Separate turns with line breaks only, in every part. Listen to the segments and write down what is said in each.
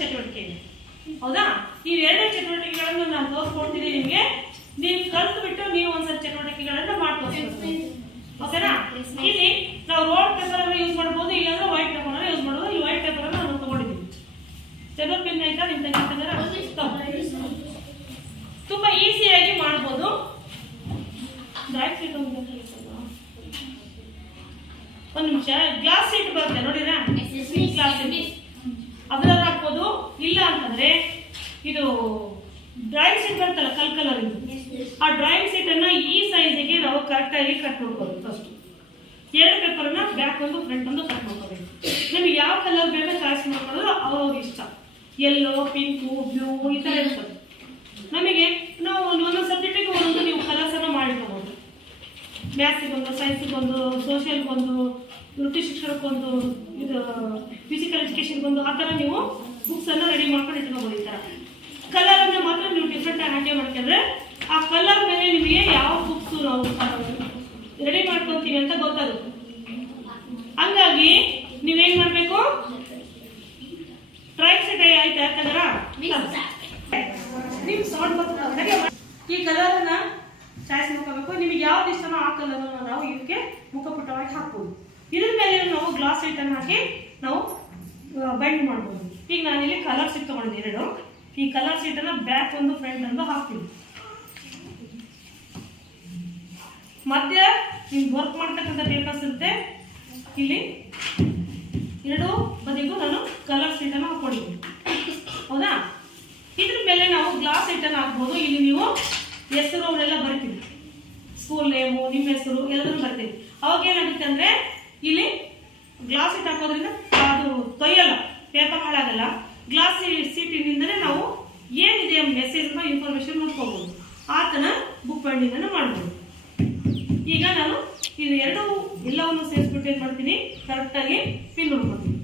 ಚಟುವಟಿಕೆ ಇದೆ ಹೌದಾ? ಈ ಎರಡೇ ಚಟುವಟಿಕೆಗಳನ್ನು ನಾನು ತೋರಿಸ್ಕೊಡ್ತೀನಿ ನಿಮಗೆ. ನೀವು ಕಲ್ತು ಬಿಟ್ಟು ನೀವು ಒಂದ್ಸಲ ಚಟುವಟಿಕೆಗಳನ್ನ ಮಾಡ್ಕೊತೀವಿ ಓಕೆನಾ? ಇಲ್ಲಿ ನಾವು ರೋಡ್ ಪೇಪರ್ ಅನ್ನು ಯೂಸ್ ಮಾಡ್ಬೋದು ಇಲ್ಲಾಂದ್ರೆ ವೈಟ್ ಪೇಪರ್ ಅನ್ನು ಯೂಸ್ ಮಾಡ್ಬೋದು. ಈ ವೈಟ್ ಪೇಪರ್ ಅನ್ನು ನಾನು ತಗೊಂಡಿದ್ದೀನಿ. ಚೆಲೋ ಪಿನ್ ಆಯ್ತಾ? ನಿಮ್ ತಂಗಿ. ತಗೊಂಡ್ರೆ ತುಂಬಾ ಈಸಿಯಾಗಿ ಮಾಡ್ಬೋದು. ಒಂದ್ ನಿಮಿಷ. ಗ್ಲಾಸ್ ಸೀಟ್ ಬರುತ್ತೆ ನೋಡಿರಾ ಗ್ಲಾಸ್ ಅದ್ರಲ್ಲಿ ಹಾಕ್ಬೋದು ಇಲ್ಲ ಅಂತಂದ್ರೆ ಇದು ಡ್ರಾಯಿಂಗ್ ಶೀಟ್ ಬರುತ್ತಲ್ಲ ಕಲ್ ಕಲರ್ ಇದು ಆ ಡ್ರಾಯಿಂಗ್ ಶೀಟ್ ಅನ್ನ ಈ ಸೈಜಿಗೆ ನಾವು ಕರೆಕ್ಟ್ ಆಗಿ ಕಟ್ ಮಾಡ್ಕೋಬೇಕು ಫಸ್ಟ್ ಎರಡು ಪೇಪರ್ ಅನ್ನ ಬ್ಯಾಕ್ ಒಂದು ಫ್ರಂಟ್ ಒಂದು ಕಟ್ ಮಾಡ್ಕೋಬೇಕು. ನಮಗೆ ಯಾವ ಕಲರ್ ಬೇಕೋ ಚಾಯ್ಸ್ ಮಾಡ್ಕೊಳ್ಳೋ ಅವ್ರವ್ರ ಇಷ್ಟ. ಯೆಲ್ಲೋ ಪಿಂಕು ಬ್ಲೂ ಈ ಥರ ಇರ್ತದೆ. ನಮಗೆ ನಾವು ಒಂದೊಂದು ಸಬ್ಜೆಕ್ಟಿಗೆ ಒಂದೊಂದು ನೀವು ಕಲರ್ಸ್ ಅನ್ನ ಮಾಡಿರ್ಬೋದು. ಮ್ಯಾಥ್ಸಿಗೊಂದು ಸೈನ್ಸಿಗೊಂದು ಸೋಷಿಯಲ್ಗೊಂದು ವೃತ್ತಿ ಶಿಕ್ಷಣಕ್ಕೊಂದು ಇದು ಫಿಸಿಕಲ್ ಎಜುಕೇಶನ್ಗೊಂದು ಆ ಥರ ನೀವು ಬುಕ್ಸ್ ಎಲ್ಲ ರೆಡಿ ಮಾಡ್ಕೊಂಡು ಇಟ್ಕೋಬೋದು ಈ ಥರ ಕಲರ್ ಅನ್ನ ಮಾತ್ರ ನೀವು ಡಿಫ್ರೆಂಟ್ ಆಗಿ ಹಾಕಿ ಮಾಡ್ಕೊಂಡ್ರೆ ಆ ಕಲರ್ ಮೇಲೆ ನಿಮಗೆ ಯಾವ ಬುಕ್ಸ್ ನಾವು ರೆಡಿ ಮಾಡ್ಕೊತೀವಿ ಅಂತ ಗೊತ್ತಾಗುತ್ತೆ. ಹಂಗಾಗಿ ನೀವೇನು ಮಾಡಬೇಕು? ಟ್ರೈ ಸೆಟ್ ಆಯ್ತಾ ಯಾಕಂದ್ರ ನಿಮ್ ಸೌಂಡ್ ಬರ್ತದೆ ಈ ಕಲರ್ ಅನ್ನ ಚಾಯ್ಸ್ ಮಾಡ್ಕೋಬೇಕು ನಿಮಗೆ ಯಾವ್ದು ಇಷ್ಟನೋ ಆ ಕಲರ್ ನಾವು ಇದಕ್ಕೆ ಮುಖಪುಟವಾಗಿ ಹಾಕ್ಬೋದು. ಇದ್ರ ಮೇಲೆ ನಾವು ಗ್ಲಾಸ್ ಐಟನ್ ಹಾಕಿ ನಾವು ಬೈಂಡ್ ಮಾಡ್ಬೋದು. ಈಗ ನಾನಿಲ್ಲಿ ಕಲರ್ ಸೀಟ್ ತಗೊಂಡಿದ್ದೆ, ಎರಡು. ಈ ಕಲರ್ ಸೀಟ್ ಅನ್ನ ಬ್ಯಾಕ್ ಒಂದು ಫ್ರಂಟ್ ಒಂದು ಹಾಕ್ತೀನಿ ಮತ್ತೆ ನಿಮ್ಗೆ ವರ್ಕ್ ಮಾಡ್ತಕ್ಕಂಥ ಪೇಪರ್ಸ್ ಇರುತ್ತೆ. ಇಲ್ಲಿ ಎರಡು ಬದಿಗೂ ನಾನು ಕಲರ್ ಸೀಟ್ ಅನ್ನು ಹಾಕೊಂಡಿದ್ದೀನಿ ಹೌದಾ? ಇದ್ರ ಮೇಲೆ ನಾವು ಗ್ಲಾಸ್ ಸೀಟನ್ನು ಹಾಕ್ಬೋದು. ಇಲ್ಲಿ ನೀವು ಹೆಸರು ಅವರೆಲ್ಲ ಬರ್ತೀವಿ ಸ್ಕೂಲ್ ನೇಮು ನಿಮ್ಮ ಹೆಸರು ಎಲ್ಲರೂ ಬರ್ತೀವಿ ಅವಾಗ ಏನಾಗುತ್ತೆ ಅಂದರೆ, ಇಲ್ಲಿ ಗ್ಲಾಸ್ ಸೀಟ್ ಹಾಕೋದ್ರಿಂದ ಅದು ತೊಯ್ಯಲ್ಲ. ಪೇಪರ್ ಹಾಳಾಗಲ್ಲ ಗ್ಲಾಸ್ ಸೀಟಿನಿಂದಲೇ ನಾವು ಏನಿದೆ ಮೆಸೇಜ್ ಇನ್ಫಾರ್ಮೇಶನ್ ನೋಡ್ಕೋಬಹುದು ಆತನ ಬುಕ್ ಬೈಂಡಿಂಗನ್ನು ಮಾಡ್ಬೋದು. ಈಗ ನಾನು ಇದು ಎರಡೂ ಎಲ್ಲವನ್ನು ಸೇರಿಸ್ಬಿಟ್ಟು ಏನು ಮಾಡ್ತೀನಿ? ಕರೆಕ್ಟಾಗಿ ಪಿನ್ ಮಾಡ್ಕೊತೀನಿ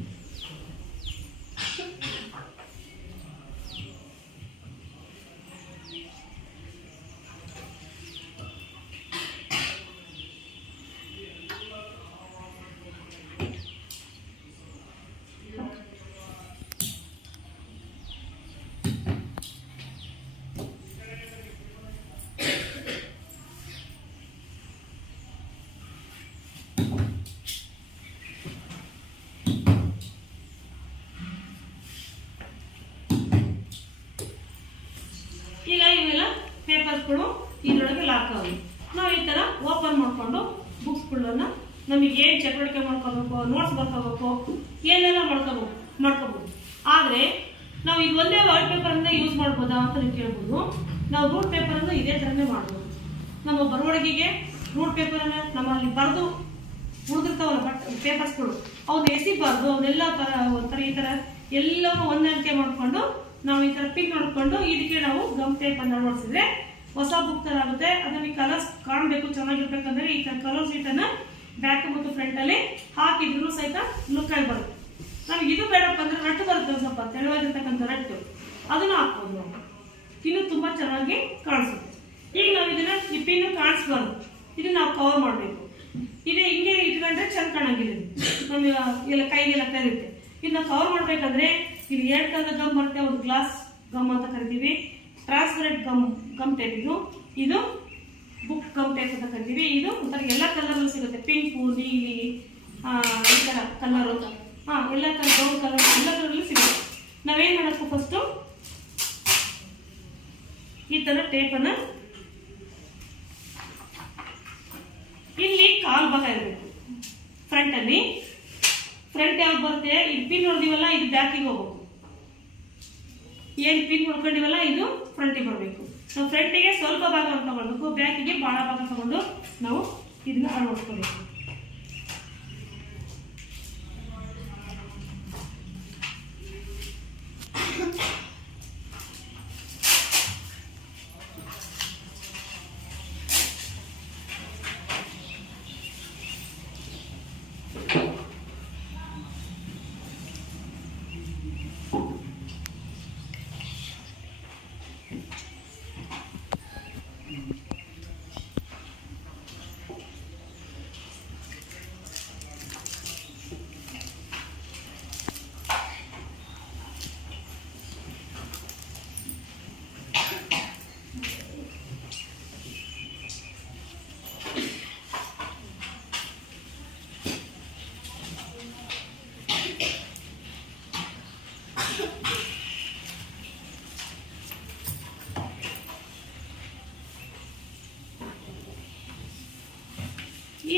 ಈಗ ಇವೆಲ್ಲ ಪೇಪರ್ಸ್ಗಳು ಇದರೊಳಗೆ ಲಾಕ್ ಆಗಿ. ನಾವು ಈ ಥರ ಓಪನ್ ಮಾಡಿಕೊಂಡು ಬುಕ್ಸ್ಗಳನ್ನ ನಮಗೆ ಏನು ಚಟುವಟಿಕೆ ಮಾಡ್ಕೋಬೇಕು ನೋಟ್ಸ್ ಬರ್ಕೋಬೇಕು, ಏನೆಲ್ಲ ಮಾಡ್ಕೋಬೇಕು ಮಾಡ್ಕೋಬೋದು. ಆದರೆ ನಾವು ಈಗ ಒಂದೇ ವೈಟ್ ಪೇಪರನ್ನೇ ಯೂಸ್ ಮಾಡ್ಬೋದಾ ಅಂತ ನೀವು ಕೇಳ್ಬೋದು. ನಾವು ರೂಟ್ ಪೇಪರನ್ನು ಇದೇ ಥರನೇ ಮಾಡ್ಬೋದು. ನಮ್ಮ ಬರವಣಿಗೆಗೆ ರೂಟ್ ಪೇಪರನ್ನು ನಮ್ಮಲ್ಲಿ ಬರೆದು ಉಳಿದಿರ್ತಾವಲ್ಲ ಬಟ್ ಪೇಪರ್ಸ್ಗಳು ಅವನ್ನ ಎಸಿಬಾರ್ದು ಅವನ್ನೆಲ್ಲ ಥರ ಒಂಥರ ಈ ಥರ ಎಲ್ಲವೂ ಹೊಂದಾಣಿಕೆ ಮಾಡಿಕೊಂಡು ನಾವು ಈ ಥರ ಪಿನ್ ಮಾಡಿಕೊಂಡು ಇದಕ್ಕೆ ನಾವು ಗಮ್ ಟೇಪನ್ನು ನೋಡಿಸಿದ್ರೆ ಹೊಸ ಬುಕ್ ತರ ಆಗುತ್ತೆ. ಅದನ್ನ ಕಲರ್ಸ್ ಕಾಣಬೇಕು ಚೆನ್ನಾಗಿರ್ಬೇಕಂದ್ರೆ ಈ ತರ ಕಲರ್ ಸೀಟನ್ನು ಬ್ಯಾಕ್ ಮತ್ತು ಫ್ರಂಟಲ್ಲಿ ಹಾಕಿದ್ರು ಸಹಿತ ಲುಕ್ ಆಗಿ ಬರುತ್ತೆ. ನಮ್ಗೆ ಇದು ಬೇಡಪ್ಪ ಅಂದ್ರೆ ರಟ್ಟು ಬರುತ್ತೆ ಸ್ವಲ್ಪ, ತೆಳುವಾಗಿರ್ತಕ್ಕಂಥ ರಟ್ಟು. ಅದನ್ನ ಹಾಕ್ಬೋದು ಇನ್ನು ತುಂಬಾ ಚೆನ್ನಾಗಿ ಕಾಣಿಸುತ್ತೆ. ಈಗ ನಾವು ಇದನ್ನ ಈ ಪಿನ್ ಕಾಣಿಸ್ಬಾರ್ದು. ಇದನ್ನ ನಾವು ಕವರ್ ಮಾಡಬೇಕು. ಇದು ಹಿಂಗೆ ಇಟ್ಕೊಂಡ್ರೆ ಚೆಂದ ಕಾಣಂಗಿಲ್ಲ. ನಮ್ಗೆ ಎಲ್ಲ ಕೈಗೆಲ್ಲ ಕರೀತೆ ಇದನ್ನ ಕವರ್ ಮಾಡ್ಬೇಕಂದ್ರೆ ಇದು ಎರಡು ಕಲರ್ ಗಮ್ ಬರುತ್ತೆ, ಒಂದು ಗ್ಲಾಸ್ ಗಮ್ ಅಂತ ಕರಿತೀವಿ. ಟ್ರಾನ್ಸ್ಪರೆಂಟ್ ಗಮ್ ಟೈಪ್ ಇದು. ಇದು ಬುಕ್ ಗಮ್ ಟೈಪ್ ಅಂತ ಕರಿತೀವಿ. ಇದು ಒಂಥರ ಎಲ್ಲ ಕಲರಲ್ಲೂ ಸಿಗುತ್ತೆ. ಪಿಂಕು ನೀಲಿ ಈ ಥರ ಕಲರು ಹಾಂ ಎಲ್ಲ ಕಲರ್ ಬ್ರೌನ್ ಕಲರ್ ಎಲ್ಲ ಕಲರಲ್ಲೂ ಸಿಗುತ್ತೆ. ನಾವೇನು ಮಾಡಬೇಕು ಫಸ್ಟು ಈ ಥರ ಟೇಪನ್ನು ಇಲ್ಲಿ ಕಾಲ್ ಭಾಗ ಇರಬೇಕು. ಫ್ರಂಟಲ್ಲಿ ಫ್ರಂಟ್ ಯಾವ್ದು ಬರುತ್ತೆ? ಇದು ಪಿನ್ ಹೊಡೆದಿವಲ್ಲ ಇದು ಬ್ಯಾಕಿಗೆ ಹೋಗ್ಬೇಕು. ಏನು ಪಿನ್ ಮಾಡ್ಕೊಂಡಿವಲ್ಲ ಇದು ಫ್ರಂಟಿಗೆ ಬರಬೇಕು. ನಾವು ಫ್ರಂಟಿಗೆ ಸ್ವಲ್ಪ ಭಾಗ ತಗೊಳ್ಬೇಕು ಬ್ಯಾಕಿಗೆ ಭಾಳ ಭಾಗ ತಗೊಂಡು ನಾವು ಇದನ್ನ ಅಳವಡಿಸ್ಕೋಬೇಕು.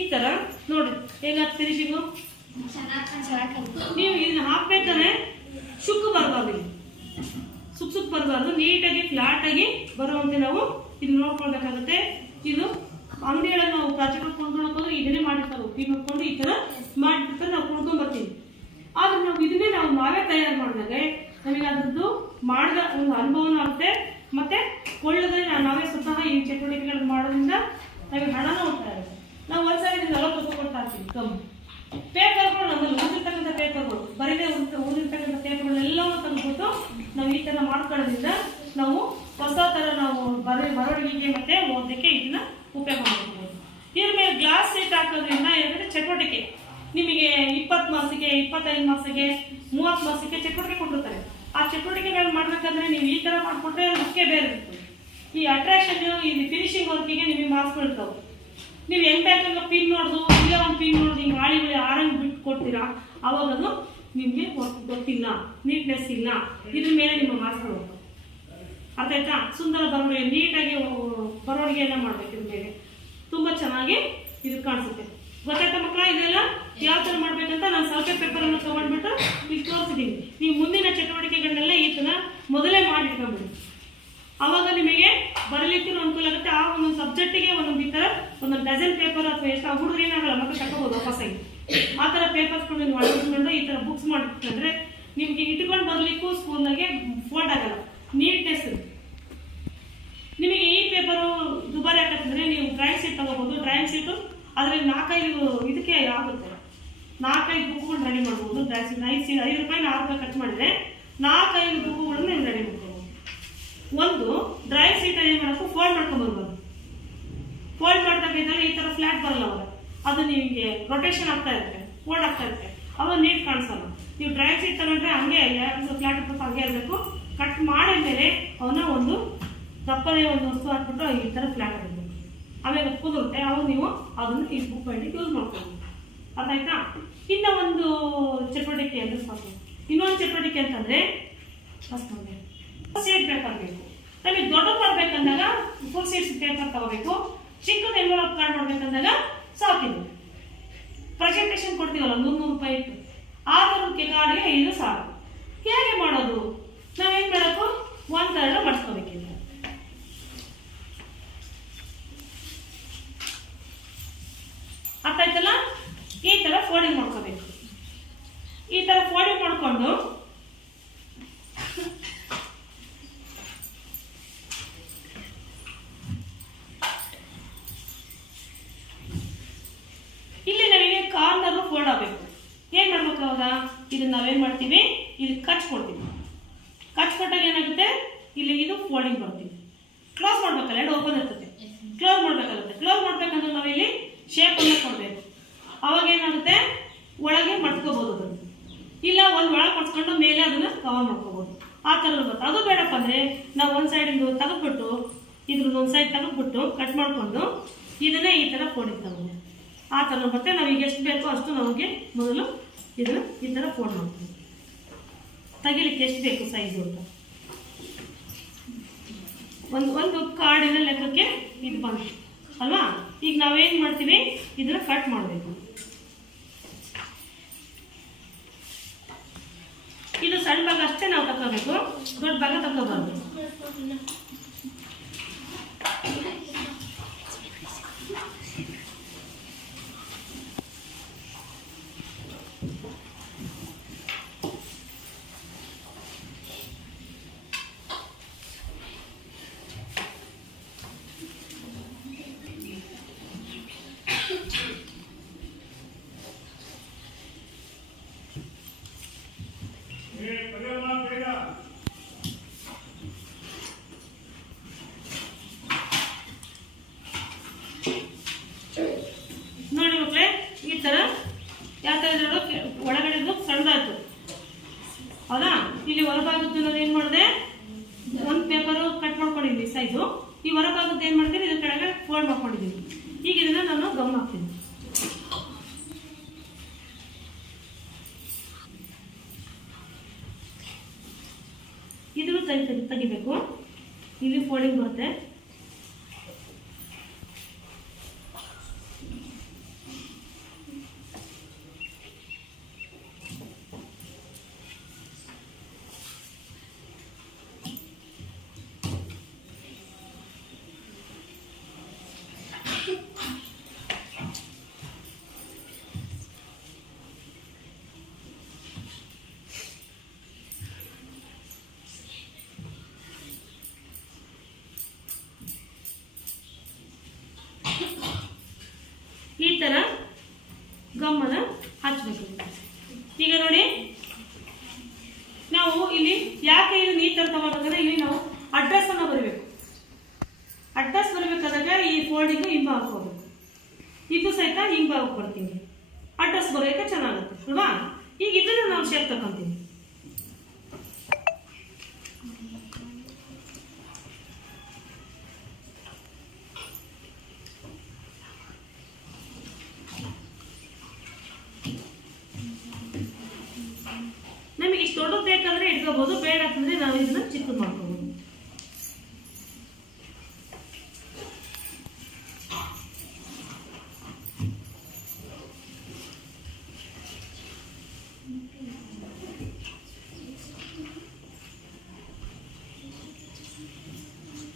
ಈ ತರ ನೋಡ್ರಿ ಹೇಗಾಗ್ತದೆ ಫಿನಿಶಿಂಗು ನೀವು ಇದನ್ನ ಹಾಕ್ಬೇಕಾದ್ರೆ ಶುಕ್ ಬರಬಾರ್ದು ಸುಕ್ ಸುಕ್ ಬರಬಾರ್ದು ನೀಟಾಗಿ ಫ್ಲಾಟ್ ಆಗಿ ಬರುವಂತೆ ನಾವು ಇದು ನೋಡ್ಕೊಳ್ಬೇಕಾಗುತ್ತೆ. ಇದು ಅಂಗಡಿಗಳಲ್ಲಿ ನಾವು ಪ್ರಾಜೆಕ್ಟ್ ಕೊಂಡ್ಕೊಳಕ್ ಇದನ್ನೇ ಮಾಡಿರ್ತಾರೆ ಉಪ್ಪಿ ನೋಡ್ಕೊಂಡು ಈ ತರ ಮಾಡಿರ್ತಾರೆ, ನಾವು ಕೊಂಡ್ಕೊಂಡ್ ಬರ್ತೀವಿ. ಆದ್ರೆ ನಾವು ಇದನ್ನೇ ನಾವು ನಾವೇ ತಯಾರು ಮಾಡಿದಾಗ ನಮಗೆ ಅದ್ರದ್ದು ಮಾಡಿದ ಒಂದು ಅನುಭವನೂ ಆಗುತ್ತೆ. ಮತ್ತೆ ಒಳ್ಳೆದ್ರೆ ನಾವು ಸ್ವತಃ ಈ ಚಟುವಟಿಕೆಗಳನ್ನು ಮಾಡೋದ್ರಿಂದ ನಮಗೆ ಹಣನೂ ಹೋಗ್ತಾ ಆಗುತ್ತೆ ನಾವು ಸಾರಿ ನಲವತ್ತು ರೂಪಾಯಿ ಕೊಡ್ತಾ ಇರ್ತೀವಿ ಕಮ್ಮಿ ಪೇಪರ್ಗಳು ನಮ್ಮಲ್ಲಿ ಓದಿರ್ತಕ್ಕಂಥ ಪೇಪರ್ಗಳು ಬರೀದೇ ಓದಿರ್ತಕ್ಕಂಥ ಪೇಪರ್ಗಳೆಲ್ಲವೂ ತಂದ್ಬಿಟ್ಟು ನಾವು ಈ ಥರ ಮಾಡ್ಕೊಳ್ಳೋದ್ರಿಂದ ನಾವು ಹೊಸ ಥರ ನಾವು ಬರ ಬರವಣಿಗೆ ಮತ್ತೆ ಓದಲಿಕ್ಕೆ ಇದನ್ನ ಉಪಯೋಗ ಮಾಡ್ಕೋಬೋದು ಇದ್ರ ಮೇಲೆ ಗ್ಲಾಸ್ ಸೀಟ್ ಹಾಕೋದ್ರಿಂದ ಏನಂದ್ರೆ ಚಟುವಟಿಕೆ. ನಿಮಗೆ ಇಪ್ಪತ್ತು ಮಾಸಿಗೆ, ಇಪ್ಪತ್ತೈದು ಮಾಸಿಗೆ, ಮೂವತ್ತು ಮಾಸಿಗೆ ಚಟುವಟಿಕೆ ಕೊಟ್ಟಿರ್ತಾರೆ ಆ ಚಟುವಟಿಕೆಗಳನ್ನ ಮಾಡ್ಬೇಕಂದ್ರೆ ನೀವು ಈ ಥರ ಮಾಡ್ಕೊಂಡ್ರೆ ಮುಖ್ಯ ಬೇರೆ ಇರ್ತದೆ ಈ ಅಟ್ರಾಕ್ಷನ್ ಈ ಫಿನಿಶಿಂಗ್ ವರ್ಕಿಗೆ ನಿಮಗೆ ಮಾರ್ಕ್ಸ್ ಬೀಳ್ತಾವೆ. ನೀವು ಹೆಂಗ್ ಬೇಕಾಗ ಪಿನ್ ನೋಡ್ದು, ಇಲ್ಲ ಒಂದು ಪಿನ್ ನೋಡ್ದು, ಹಿಂಗೆ ಹಾಳಿ ಹುಳಿ ಆರಂಗ್ ಬಿಟ್ಟು ಕೊಡ್ತೀರಾ ಅವಾಗ ಅದು ನಿಮಗೆ ಗೊತ್ತಿಲ್ಲ ನೀಟ್ನೆಸ್ ಇಲ್ಲ. ಇದ್ರ ಮೇಲೆ ನಿಮ್ಮ ಮಾರ್ಕ್ಸ್ ಹೋಗ್ತವೆ ಅರ್ಥ ಆಯ್ತಾ? ಸುಂದರ ಬರವಣಿಗೆ, ನೀಟಾಗಿ ಬರವಣಿಗೆಯನ್ನ ಮಾಡ್ಬೇಕು ಇದ್ರ ಮೇಲೆ. ತುಂಬಾ ಚೆನ್ನಾಗಿ ಇದು ಕಾಣಿಸುತ್ತೆ. ಗೊತ್ತಾಯ್ತಾ ಮಕ್ಕಳ, ಇದೆಲ್ಲ ಯಾವ ಥರ ಮಾಡ್ಬೇಕಂತ ನಾನು ಸೌತೆ ಪೇಪರನ್ನು ತಗೊಂಡ್ಬಿಟ್ಟು ಇಲ್ಲಿ ತೋರಿಸಿದ್ದೀನಿ ನೀವು ಮುಂದಿನ ಚಟುವಟಿಕೆಗಳನ್ನೆಲ್ಲ ಈ ಥರ ಮೊದಲೇ ಮಾಡಿಟ್ಕೊಂಡ್ಬಿಡಿ. ಅವಾಗ ನಿಮಗೆ ಬರಲಿಕ್ಕೆ ಅನುಕೂಲ ಆಗುತ್ತೆ. ಆ ಒಂದು ಸಬ್ಜೆಕ್ಟಿಗೆ ಒಂದೊಂದು ಈ ಥರ ಒಂದು ಡಜನ್ ಪೇಪರ್ ಅಥವಾ ಎಷ್ಟು ಹುಡುಗರು ಏನಾಗಲ್ಲ ಮತ್ತೆ ತಗೋಬೋದು ವಾಪಸ್ಸಾಗಿ. ಆ ಥರ ಪೇಪರ್ಸ್ಕೊಂಡು ನೀವು ಅಳವಡಿಸ್ಕೊಂಡು ಈ ಥರ ಬುಕ್ಸ್ ಮಾಡ್ಕೊಂಡ್ರೆ ನಿಮಗೆ ಇಟ್ಕೊಂಡು ಬರಲಿಕ್ಕೂ ಸ್ಕೂಲ್ನಾಗೆ ಫೋಲ್ಡ್ ಆಗಲ್ಲ. ನೀಟ್ನೆಸ್ ನಿಮಗೆ ಈ ಪೇಪರು ದುಬಾರಿ ಆಗತ್ತಂದ್ರೆ ನೀವು ಡ್ರಾಯಿಂಗ್ ಶೀಟ್ ತಗೋಬಹುದು ಡ್ರಾಯಿಂಗ್ ಶೀಟು ಅದ್ರಲ್ಲಿ ನಾಲ್ಕೈದು ಇದಕ್ಕೆ ಆಗುತ್ತೆ. ನಾಲ್ಕೈದು ಬುಕ್ಗಳು ರೆಡಿ ಮಾಡ್ಬೋದು. ಡ್ರಾಯಿಂಗ್ ಶೀಟ್ ಐದು ಐದು ರೂಪಾಯಿ ನಾಲ್ಕು ರೂಪಾಯಿ ಖರ್ಚು ಮಾಡಿದ್ರೆ ನಾಲ್ಕೈದು ಬುಕ್ಗಳನ್ನ ನೀವು ರೆಡಿ ಒಂದು ಡ್ರೈ ಸೀಟ್ ಏನು ಮಾಡಬೇಕು? ಫೋಲ್ಡ್ ಮಾಡ್ಕೊಂಡ್ಬರ್ಬೋದು ಫೋಲ್ಡ್ ಮಾಡಿದಾಗ ಈ ಥರ ಫ್ಲಾಟ್ ಬರಲ್ಲ ಅವಾಗ ಅದು ನಿಮಗೆ ರೊಟೇಷನ್ ಆಗ್ತಾ ಇರುತ್ತೆ ಫೋಲ್ಡ್ ಆಗ್ತಾ ಇರುತ್ತೆ. ಅವಾಗ ನೀಟ್ ಕಾಣಿಸಲ್ಲ. ನೀವು ಡ್ರೈ ಸೀಟ್ ತಗೊಂಡ್ರೆ ಹಂಗೆ ಎರಡು ಫ್ಲಾಟ್ ಇರ್ತದೆ ಹಾಗೆ ಇರಬೇಕು. ಕಟ್ ಮಾಡಿದ ಮೇಲೆ ಅವನ್ನ ಒಂದು ದಪ್ಪನೇ ಒಂದು ವಸ್ತು ಹಾಕ್ಬಿಟ್ಟು ಈ ಥರ ಫ್ಲಾಟ್ ಆಗಿರ್ಬೇಕು ಆಮೇಲೆ ಕುದುರುತ್ತೆ. ಅವಾಗ ನೀವು ಅದನ್ನು ಈ ಬುಕ್ ಬೈಂಡಿಗೆ ಯೂಸ್ ಮಾಡ್ಬೋದು ಅದಾಯ್ತಾ? ಇನ್ನ ಒಂದು ಚಟುವಟಿಕೆ ಅಂದ್ರೆ ಸಾಕು. ಇನ್ನೊಂದು ಚಟುವಟಿಕೆ ಅಂತಂದ್ರೆ ಸೀಟ್ ಪೇಪರ್ ಬೇಕು. ನಮಗೆ ದೊಡ್ಡ ಮಾಡ್ಬೇಕಂದಾಗ ಫುಲ್ ಸೀಟ್ಸ್ ಪೇಪರ್ ತಗೋಬೇಕು. ಚಿಕ್ಕದ ಎನ್ವಲಪ್ ಕಾರ್ಡ್ ಮಾಡ್ಬೇಕಂದಾಗ ಸಾಕಿದ್ದು ಪ್ರೆಸೆಂಟೇಷನ್ ಕೊಡ್ತೀವಲ್ಲ ನೂರು ನೂರು ರೂಪಾಯಿ ಇಟ್ಟು. ಆ ಕಾರ್ಡ್ಗೆ ಐದು ಸಾಕು ಹೇಗೆ ಮಾಡೋದು? ನಾವೇನ್ ಮಾಡಬೇಕು? ಒಂದ್ ಥರ ಮಾಡಿಸ್ಕೋಬೇಕಿಲ್ಲ ಅರ್ಥ ಆಯ್ತಲ್ಲ? ಈ ತರ ಫೋಲ್ಡಿಂಗ್ ಮಾಡ್ಕೋಬೇಕು. ಈ ತರ ಫೋಲ್ಡಿಂಗ್ ಮಾಡ್ಕೊಂಡು ಇಲ್ಲಿ ನಮಗೆ ಕಾರ್ನರ್ ಫೋಲ್ಡ್ ಆಗಬೇಕು ಏನ್ ಮಾಡ್ಬೇಕು ಅವಾಗ ಇದನ್ನ ನಾವೇನ್ ಮಾಡ್ತೀವಿ ಇಲ್ಲಿ ಕಚ್ ಕೊಡ್ತೀವಿ ಕಚ್ ಕೊಟ್ಟಾಗ ಏನಾಗುತ್ತೆ ಇಲ್ಲಿ ಇದು ಫೋಲ್ಡಿಂಗ್ ಬರ್ತೀವಿ ಕ್ಲೋಸ್ ಮಾಡ್ಬೇಕಲ್ಲ ಎರಡು ಓಪನ್ ಇರ್ತದೆ ಕ್ಲೋಸ್ ಮಾಡ್ಬೇಕಾಗುತ್ತೆ ಕ್ಲೋಸ್ ಮಾಡ್ಬೇಕಂದ್ರೆ ನಾವಿಲ್ಲಿ ಶೇಪ್ ಅನ್ನ ಕೊಡ್ಬೇಕು ಅವಾಗ ಏನಾಗುತ್ತೆ ಒಳಗೆ ಮಡ್ಕೋಬಹುದು ಅದನ್ನು ಇಲ್ಲ, ಒಂದು ಒಳಗೆ ಕೊಡ್ಸ್ಕೊಂಡು ಮೇಲೆ ಅದನ್ನ ಕವರ್ ಮಾಡ್ಕೋಬಹುದು ಆ ಥರ ಬರುತ್ತೆ ಅದು ಬೇಡಪ್ಪ ಅಂದ್ರೆ ನಾವು ಒಂದು ಸೈಡಿಂದು ತೆಗೆದ್ಬಿಟ್ಟು ಇದ್ರದ್ದು ಒಂದು ಸೈಡ್ ತೆಗೆದ್ಬಿಟ್ಟು ಕಟ್ ಮಾಡ್ಕೊಂಡು ಇದನ್ನೇ ಈ ಥರ ಫೋಲ್ಡಿಂಗ್ ತಗೊಂಡೆ ಆ ಥರ ಬರುತ್ತೆ ನಮಗೆ ಎಷ್ಟು ಬೇಕೋ ಅಷ್ಟು ನಮಗೆ ಮೊದಲು ಇದನ್ನು ಈ ಥರ ಫೋಲ್ಡ್ ಮಾಡ್ತೀವಿ. ತೆಗಿಲಿಕ್ಕೆ ಎಷ್ಟು ಬೇಕು ಸೈಜು ಅಂತ? ಒಂದು ಒಂದು ಕಾರ್ಡಿನ ಲೆಕ್ಕಕ್ಕೆ ಇದು ಬಂತು, ಅಲ್ವಾ? ಈಗ ನಾವೇನು ಮಾಡ್ತೀವಿ? ಇದನ್ನ ಕಟ್ ಮಾಡಬೇಕು ಇದು ಸಣ್ಣ ಭಾಗ ಅಷ್ಟೇ ನಾವು ತಗೋಬೇಕು ದೊಡ್ಡ ಭಾಗ ತಗೋಬಾರ್ದು ನೋಡಿ ಮಕ್ಕಳೇ ಈ ಥರ ಯಾವ ಥರ ನೋಡು ಒಳಗಡೆದು ಸಣ್ಣದಾಯ್ತು ಹೌದಾ ಇಲ್ಲಿ ಹೊರಭಾಗದ್ದು ನಾನು ಏನು ಮಾಡಿದೆ ಒಂದು ಪೇಪರು ಕಟ್ ಮಾಡ್ಕೊಂಡಿದ್ವಿ ಸೈಜು ಈ ಹೊರಭಾಗದ್ದು ಏನು ಮಾಡ್ತೀನಿ ಇದ್ರ ಕೆಳಗೆ ಫೋಲ್ಡ್ ಮಾಡ್ಕೊಂಡಿದ್ದೀನಿ ಈಗ ಇದನ್ನ ನಾನು ಗಮ್ ಹಾಕ್ತೀನಿ ತೆಗಿ- ತೆಗಿಬೇಕು. ಇಲ್ಲಿ ಫೋಲ್ಡಿಂಗ್ ಬರುತ್ತೆ. vamos, ¿no? ಬೇಕಾದ್ರೆ ಇಟ್ಕೋಬಹುದು ಬೇಡ ಅಂತಂದ್ರೆ ನಾವು ಇದನ್ನ ಚಿಕ್ಕ ಮಾಡ್ಕೋಬೋದು.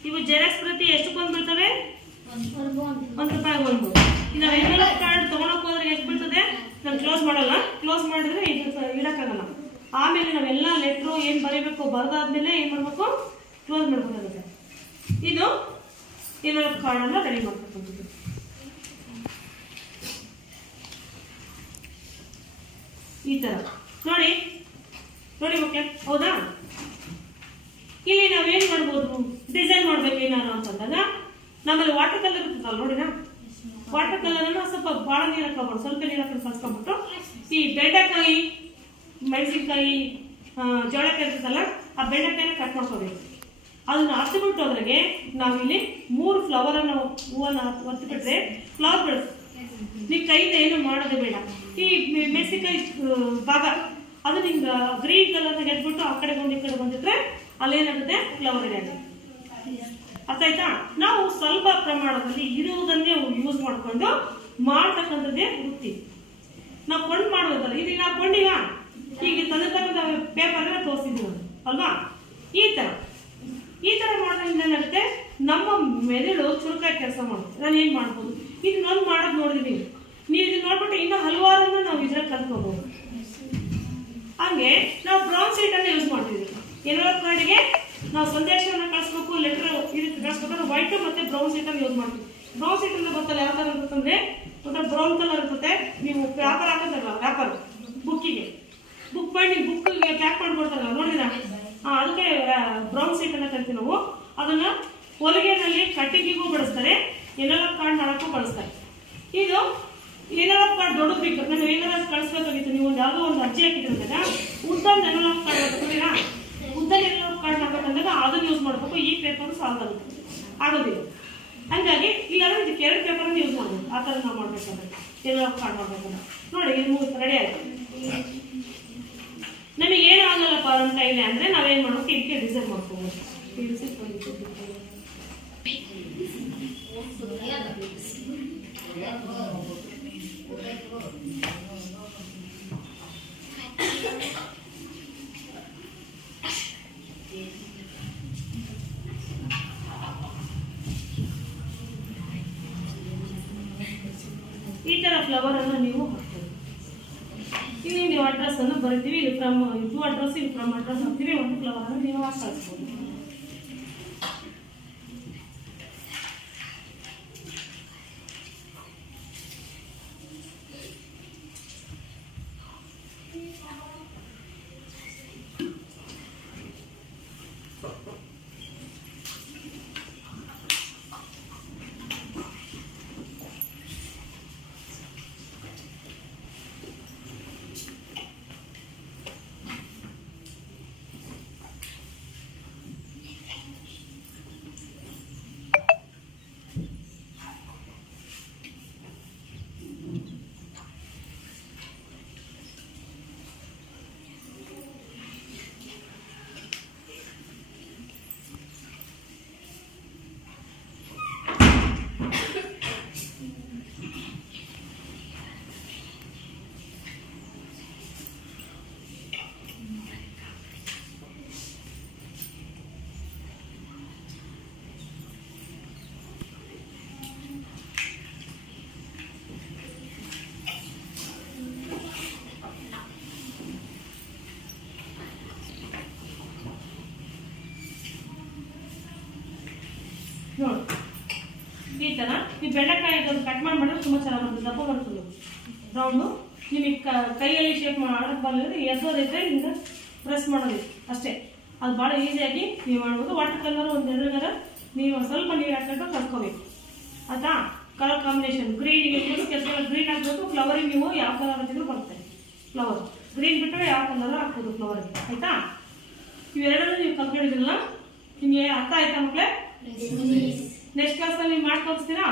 ಇವು ಜೆರಾಕ್ಸ್ ಪ್ರತಿ ಎಷ್ಟಕ್ಕೊಂದು ಬೀಳ್ತವೆ ಒಂದು ರೂಪಾಯಿ ಒಂದು ಇನ್ನು ಕಾರ್ಡ್ ತೊಗೊಳಕ್ ಹೋದ್ರೆ ಎಷ್ಟು ಬೀಳ್ತದೆ ನಾನು ಕ್ಲೋಸ್ ಮಾಡಲ್ಲ. ಕ್ಲೋಸ್ ಮಾಡಿದ್ರೆ ಇದು ಇಡಕ್ಕಾಗಲ್ಲ. ಆಮೇಲೆ ನಾವೆಲ್ಲ ಲೆಟ್ರು ಏನು ಬರೀಬೇಕು ಬರೆದಾದ್ಮೇಲೆ ಏನು ಮಾಡಬೇಕು? ಕ್ಲೋಸ್ ಮಾಡ್ಬೇಕಾಗುತ್ತೆ ಇದು ಇನ್ನೊಂದು ಕಾರ್ಡನ್ನು ರೆಡಿ ಮಾಡ್ಬೇಕಂತದ್ದು ಈ ಥರ ನೋಡಿ. ನೋಡಿ ಮಕ್ಕಳೇ ಹೌದಾ? ಇಲ್ಲಿ ನಾವೇನು ಮಾಡ್ಬೋದು? ಡಿಸೈನ್ ಮಾಡ್ಬೇಕು ಏನಾರು ಅಂತಂದಾಗ. ನಮ್ಮಲ್ಲಿ ವಾಟರ್ ಕಲರ್ ಇರ್ತದಲ್ಲ ನೋಡಿನಾ ವಾಟರ್ ಕಲರನ್ನು ಸ್ವಲ್ಪ ಭಾಳ ನೀರು ಹಾಕೋಬಾರ್ದು ಸ್ವಲ್ಪ ನೀರು ಹಾಕೊಂಡು ಕಲ್ಸ್ಕೊಂಡ್ಬಿಟ್ಟು ಈ ಬೆಂಡೆಕಾಯಿ ಮೆಣಸಿನ್ಕಾಯಿ ಜೋಳ ಇರ್ತದಲ್ಲ ಆ ಬೆಣ್ಣೆಕಾಯಿನ ಕಟ್ ಮಾಡ್ಕೋಬೇಕು ಅದನ್ನ ಹತ್ತಿಬಿಟ್ಟು ಅದ್ರಾಗೆ ನಾವಿಲ್ಲಿ ಮೂರು ಫ್ಲವರನ್ನು ಹೂವನ್ನ ಒತ್ತಿಬಿಟ್ರೆ ಫ್ಲವರ್ ಬೆಳೆಸ್, ನೀವು ಕೈಯಿಂದ ಏನು ಮಾಡೋದೇ ಬೇಡ. ಈ ಮೆಣಸಿನ್ಕಾಯಿ ಭಾಗ ಅದು ನಿಮ್ಗೆ ಗ್ರೀನ್ ಕಲರ್ ತೆಗೆದ್ಬಿಟ್ಟು ಆ ಕಡೆ ಬಂದು ಈ ಕಡೆ ಬಂದಿದ್ರೆ ಅಲ್ಲೇನಾಗುತ್ತೆ ಫ್ಲವರ್ ಇದೆ ಅರ್ಥ ಆಯ್ತಾ? ನಾವು ಸ್ವಲ್ಪ ಪ್ರಮಾಣದಲ್ಲಿ ಇರುವುದನ್ನೇ ಯೂಸ್ ಮಾಡಿಕೊಂಡು ಮಾಡ್ತಕ್ಕಂಥದ್ದೇ ವೃತ್ತಿ. ನಾವು ಕೊಂಡು ಮಾಡ್ಬೋದಲ್ಲ ಇಲ್ಲಿ ನಾವು ಕೊಂಡಿವ ಈಗ ತಂದಿರ್ತಕ್ಕಂಥ ಪೇಪರ್ನ ಪೇಪರ್ ತೋರಿಸಿದ್ವಿ ಅಲ್ವಾ? ಈ ಥರ ಈ ಥರ ಮಾಡೋದ್ರಿಂದ ಏನಾಗುತ್ತೆ ನಮ್ಮ ಮೆದುಳು ಚುರುಕಾಗಿ ಕೆಲಸ ಮಾಡುತ್ತೆ. ನಾನು ಏನು ಮಾಡ್ಬೋದು? ಇದು ನಾನು ಮಾಡೋದು ನೋಡಿದ್ವಿ. ನೀವು ಇದು ನೋಡ್ಬಿಟ್ಟು ಇನ್ನೂ ಹಲವಾರನ್ನ ನಾವು ಇದ್ರಲ್ಲಿ ಕಲ್ತ್ಕೋಬಹುದು ಹಂಗೆ ನಾವು ಬ್ರೌನ್ ಸೀಟನ್ನು ಯೂಸ್ ಮಾಡ್ತೀವಿ ಏನೋ ಕಾರ್ಡಿಗೆ ನಾವು ಸಂದೇಶವನ್ನು ಕಳಿಸ್ಬೇಕು ಲೆಟರ್ ಇದಕ್ಕೆ ಕಳಿಸ್ಬೇಕಾದ್ರೆ ವೈಟ್ ಮತ್ತೆ ಬ್ರೌನ್ ಸೀಟನ್ನು ಯೂಸ್ ಮಾಡ್ತೀವಿ. ಬ್ರೌನ್ ಸೀಟ್ ಅಂದ್ರೆ ಗೊತ್ತಲ್ಲ ಯಾವ ಥರ ಅಂತಂದರೆ ಒಂಥರ ಬ್ರೌನ್ ಕಲರ್ ಇರ್ತದೆ ನೀವು ವ್ಯಾಪಾರ ಹಾಕೋದಲ್ಲ ವ್ಯಾಪಾರ ಬುಕ್ಕಿಗೆ ಬುಕ್ ಬೈಂಡಿಂಗ್ ಬುಕ್ಕಿಗೆ ಪ್ಯಾಕ್ ಮಾಡ್ಕೊಡ್ತಾರಲ್ಲ ನೋಡಿದ್ರ ಹಾಂ ಅದಕ್ಕೆ ಬ್ರೌನ್ ಸೀಟನ್ನು ಕರಿತೀವಿ ನಾವು. ಅದನ್ನ ಹೊಲಿಗೆನಲ್ಲಿ ಕಟ್ಟಿಗೆಗೂ ಬಳಸ್ತಾರೆ ಏನಾರ ಕಾರ್ಡ್ ಮಾಡೋಕ್ಕೂ ಬಳಸ್ತಾರೆ. ಇದು ಏನಾರ ಕಾರ್ಡ್ ದೊಡ್ಡದು ಬೇಕು. ನಾನು ಏನಾರ ಕಳಿಸ್ಬೇಕಾಗಿತ್ತು, ನೀವು ಒಂದು ಯಾವುದೋ ಒಂದು ಅರ್ಜಿ ಹಾಕಿದ್ರಂದಾಗ ಉದ್ದ ಏನಾರ ಕಾರ್ಡ್ ಬರ್ತೀರಾ ಉದ್ದ ಏನಾರ ಕಾರ್ಡ್ ಹಾಕಬೇಕಂದಾಗ ಅದನ್ನ ಯೂಸ್ ಮಾಡಬೇಕು. ಈ ಪೇಪರ್ ಸಾಲ್ವ್ ಆಗುತ್ತೆ. ಆಗೋದಿಲ್ಲ. ಹಂಗಾಗಿ, ಇಲ್ಲಾಂದ್ರೆ ಇದಕ್ಕೆ ಎರಡು ಪೇಪರ್ನ ಯೂಸ್ ಮಾಡ್ಬೋದು ಆ ಥರ ನಾವು ಮಾಡ್ಬೇಕಂದ್ರೆ ಏನಾರ ಕಾರ್ಡ್ ಮಾಡ್ಬೇಕಂದ್ರೆ ನೋಡಿ, ಇದು ರೆಡಿ ಆಯ್ತು. ನಮಗೆ ಏನು ಆಗಲ್ಲಪ್ಪ ನಮ್ಮ ಕೈಲಿ ಅಂದರೆ ನಾವೇನು ಮಾಡ್ಬೇಕು ಇದಕ್ಕೆ ಡಿಸೈನ್ ಮಾಡ್ಕೋಬೋದು ಇಳಿಸಿ ಈ ಥರ ಫ್ಲವರನ್ನು ನೀವು ಹಾಕ್ಬೋದು ಇಲ್ಲಿ ನೀವು ಅಡ್ರೆಸ್ ಅನ್ನು ಬರಿತೀವಿ. ಇಲ್ಲಿ ಫ್ರಮ್ ಇದು ಅಡ್ರೆಸ್ ಇಲ್ಲಿ ಫ್ರಮ್ ಅಡ್ರೆಸ್ ಹಾಕ್ತೀವಿ ಒಂದು ಫ್ಲವರ್ ಅನ್ನು ನೀವು ಹಾಕಿ ಕಳಿಸ್ಬೋದು ನೋಡಿ ಈ ಥರ ಈ ಬೆಂಡೆಕಾಯಿ ಇದನ್ನು ಕಟ್ ಮಾಡಿ ತುಂಬ ಚೆನ್ನಾಗಿ ಬರ್ತದೆ ದಪ್ಪ ಬರ್ತದೆ. ರೌಂಡು. ನಿಮಗೆ ಕೈಯಲ್ಲಿ ಶೇಪ್ ಮಾಡೋಕ್ಕೆ ಬರಲಿದ್ರೆ ಎಸೋದೈತೆ ಹಿಂಗೆ ಪ್ರೆಸ್ ಮಾಡೋದು ಅಷ್ಟೇ. ಅದು ಭಾಳ ಈಸಿಯಾಗಿ ನೀವು ಮಾಡ್ಬೋದು. ವಾಟರ್ ಕಲರ್ ಒಂದು ಎದುರುಗಾರ ನೀವು ಸ್ವಲ್ಪ ನೀರು ಹಾಕ್ಕೊಂಡು ಕಲ್ತ್ಕೋಬೇಕು ಆಯಿತಾ? ಕಲರ್ ಕಾಂಬಿನೇಷನ್ ಗ್ರೀನ್ ಇರ್ಬೋದು ಕೆಲಸ ಗ್ರೀನ್ ಹಾಕ್ಬೇಕು ಫ್ಲವರಿಗೆ ನೀವು ಯಾವ ಕಲರ್ ಹಾಕಿದ್ರು ಬರುತ್ತೆ. ಫ್ಲವರ್ ಗ್ರೀನ್ ಬಿಟ್ಟರೆ ಯಾವ ಕಲರ್ ಹಾಕ್ಬೋದು ಫ್ಲವರಿಗೆ ಆಯಿತಾ? ಇವೆರಡನ್ನೂ ನೀವು ಕಲ್ತ್ಕೊಂಡಿದ್ರಲ್ಲ ನಿಮಗೆ ಅರ್ಥ ಆಯ್ತಾ ಮಕ್ಕಳೇ ನೆಕ್ಸ್ಟ್ ಕ್ಲಾಸಲ್ಲಿ ನೀವು ಮಾಡಿ ತೋರಿಸ್ತೀರಾ